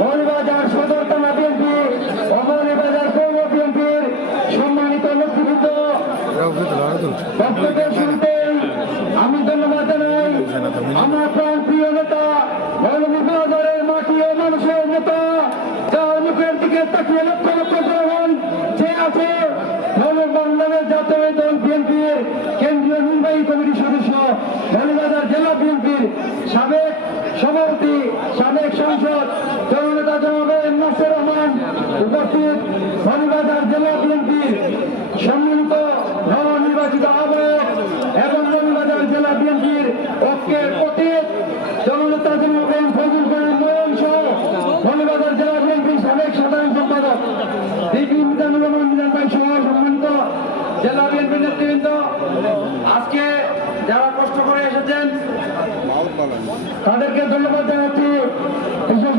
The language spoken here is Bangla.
মৌলভীবাজার সদর থানা বিএনপি ও মৌলভীবাজার পৌর বিএনপির সম্মানিত নেতৃবৃন্দ, বক্তব্যের শুরুতেই আমি ধন্যবাদ জানাই আমার প্রাণ প্রিয় নেতা মৌলভীবাজারের মাটি ও মানুষের নেতা, যার মুখের দিকে তাকিয়ে লক্ষ লক্ষ জনগণ যে আছে, বাংলাদেশ জাতীয় দল বিএনপির কেন্দ্রীয় নির্বাহী কমিটির সদস্য, মৌলভীবাজার জেলা বিএনপির সাবেক সভাপতি, সাবেক সাংসদ জননেতা জনাব নাসির রহমান উপস্থিত, মৌলভীবাজার জেলা বিএনপির সম্মানিত নবনির্বাচিত আহ্বায়ক এবং মৌলভীবাজার জেলা বিএনপির ঐক্যের প্রতীক জননেতা জনাব ফজল করিম নয়ন সহ মৌলভীবাজার জেলা বিএনপির সাবেক সাধারণ সম্পাদক মিজানুর রহমান মিজান ভাই সহ সম্মানিত জেলা বিএনপির নেতৃবৃন্দ, আজকে যারা কষ্ট করে এসেছেন তাদেরকে ধন্যবাদ জানাচ্ছি। বিশেষ